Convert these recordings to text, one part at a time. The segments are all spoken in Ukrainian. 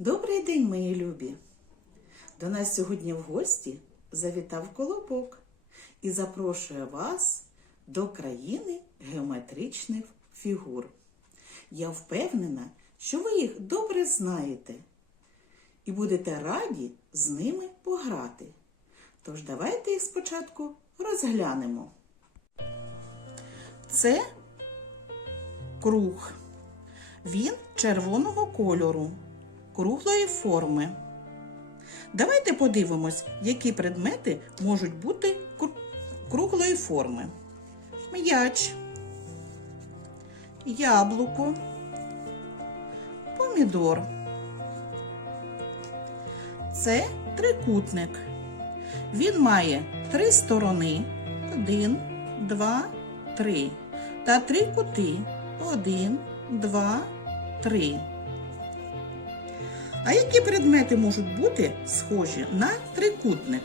Добрий день, мої любі! До нас сьогодні в гості завітав колобок і запрошує вас до країни геометричних фігур. Я впевнена, що ви їх добре знаєте і будете раді з ними пограти. Тож давайте їх спочатку розглянемо. Це круг. Він червоного кольору, круглої форми. Давайте подивимось, які предмети можуть бути круглої форми. М'яч, яблуко, помідор. Це трикутник. Він має три сторони. Один, два, три. Та три кути. Один, два, три. А які предмети можуть бути схожі на трикутник?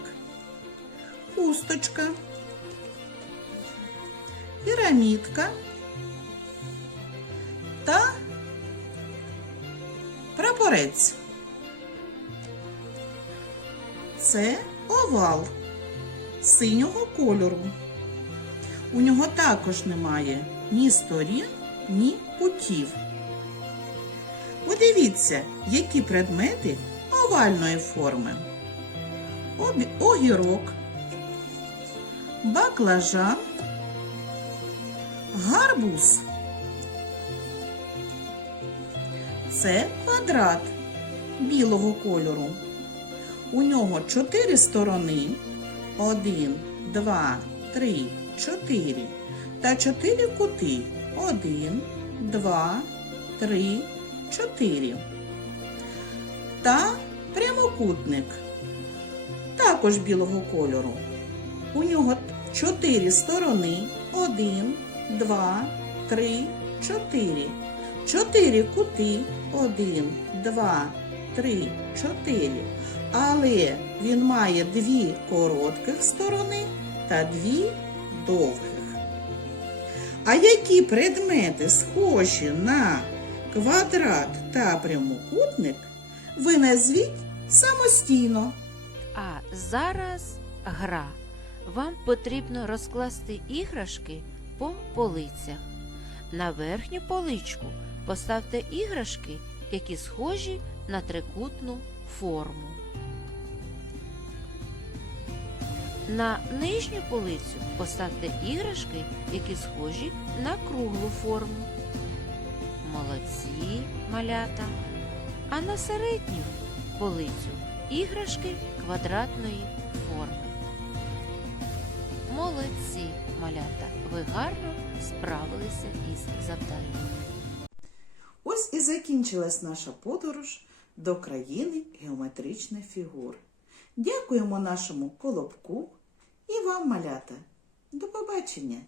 Хусточка, пірамідка та прапорець. Це овал синього кольору. У нього також немає ні сторін, ні кутів. Подивіться, які предмети овальної форми. Огірок, баклажан, гарбуз. Це квадрат білого кольору. У нього чотири сторони. Один, два, три, чотири. Та чотири кути. Один, два, три, чотири. Та прямокутник. Також білого кольору. У нього чотири сторони. Один, два, три, чотири. Чотири кути. Один, два, три, чотири. Але він має дві коротких сторони та дві довгих. А які предмети схожі на квадрат та прямокутник, ви назвіть самостійно. А зараз гра. Вам потрібно розкласти іграшки по полицях. На верхню поличку поставте іграшки, які схожі на трикутну форму. На нижню полицю поставте іграшки, які схожі на круглу форму. Молодці малята. А на середню полицю іграшки квадратної форми. Молодці, малята, ви гарно справилися із завданням. Ось і закінчилась наша подорож до країни геометричних фігур. Дякуємо нашому колобку і вам, малята. До побачення!